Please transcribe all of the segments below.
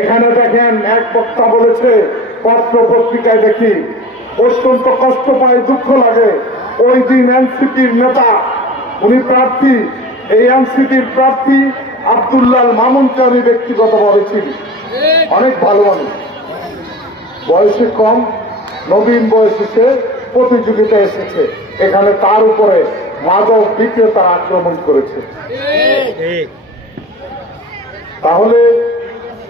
এখানে দেখেন এক বক্তা বলেছে, পত্র পত্রিকায় দেখি, অত্যন্ত কষ্ট পায়, দুঃখ লাগে। ওই দিন এনসিপির নেতা, উনি প্রার্থী, এই এনসিপির প্রার্থী আব্দুল্লাহ মামুনকে আমি ব্যক্তিগতভাবে চিনি। অনেক ভালো মানুষ, বয়সে কম, নবীন বয়সে সে প্রতিযোগিতায় এসেছে। এখানে তার উপরে মাদক বিক্রেতা আক্রমণ করেছে। তাহলে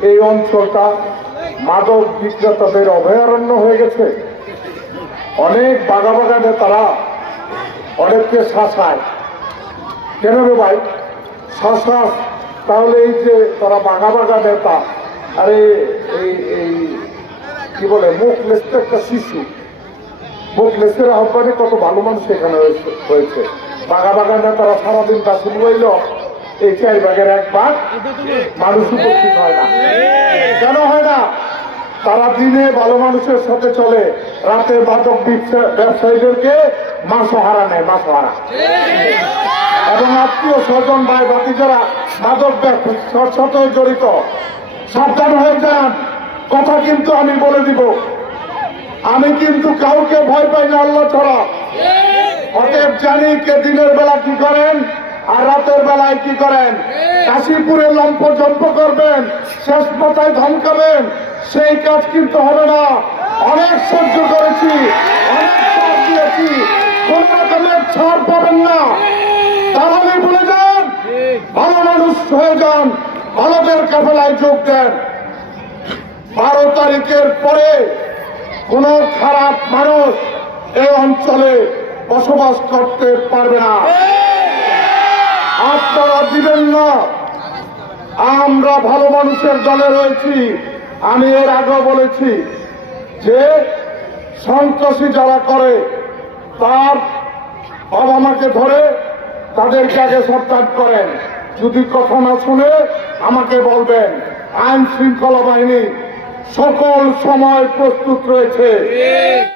এই অঞ্চলটা মাদক বিক্রেতাদের অভয়ারণ্য হয়ে গেছে। অনেক বাগা বাগানে তারা অনেককে শাসায়। কেন রে ভাই শাসাস? তাহলে এই যে তারা বাগা বাগা নেতা, আরে এই এই কি বলে, মুখ লেসতে একটা শিশু, মুখ লেসের আহ্বানে কত ভালো মানুষ এখানে হয়েছে। বাগা বাগা নেতারা সারাদিন কাছে বইল, এই 4 ভাগের 1 ভাগ মানুষ উপস্থিত হয় না। কেন হয় না? তারা দিনে ভালো মানুষের সাথে চলে, রাতে মাদক ব্যবসায়ীদেরকে মাসহারা নেয়, মাসহারা। এবং আত্মীয় স্বজন ভাই বাতি যারা মাদক ব্যবসার সাথে জড়িত, সাবধান হয়ে যান। কথা কিন্তু আমি বলে দিব, আমি কিন্তু কাউকে ভয় পাই না আল্লাহ ছাড়া। অতএব জানি কে দিনের বেলা কি করেন আর রাতের বেলায় কি করেন। কাশীপুরে লম্পজম্প করবেন, শেষ মাথায় ধমকাবেন, সেই কাজ কিন্তু হবে না। অনেক সহ্য করেছি, অনেক ছাড় দিয়েছি, কোন রকমের ছাড় পাবেন না। তাহলে বলে যান, ভালো মানুষ হয়ে যান, ভালোদের কাফেলায় যোগ দেন। 12 তারিখের পরে কোন খারাপ মানুষ এই অঞ্চলে বসবাস করতে পারবে না। আপনারা দিবেন না। আমরা ভালো মানুষের দলে রয়েছি। আমি এর আগেও বলেছি যে সন্ত্রাসী যারা করে তার বাবা মাকে ধরে তাদেরকে আগে সাবধান করেন। যদি কথা না শুনে আমাকে বলবেন। আইন শৃঙ্খলা বাহিনী সকল সময় প্রস্তুত রয়েছে।